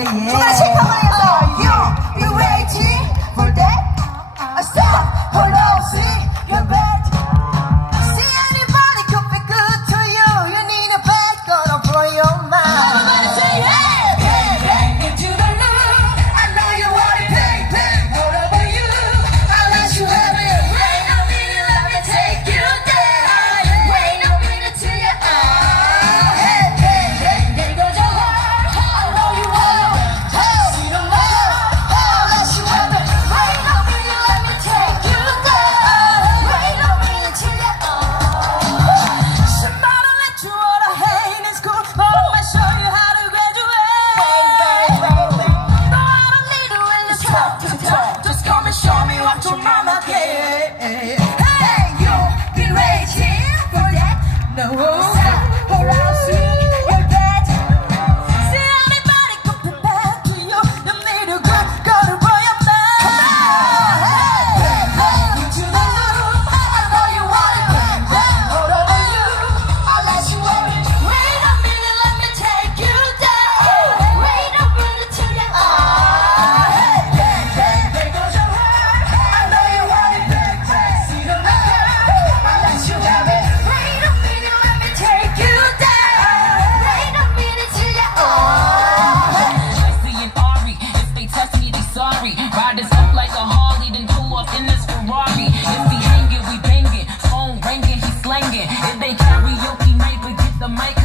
You're waiting for that. Stop, hold on, see, you're back. Or mic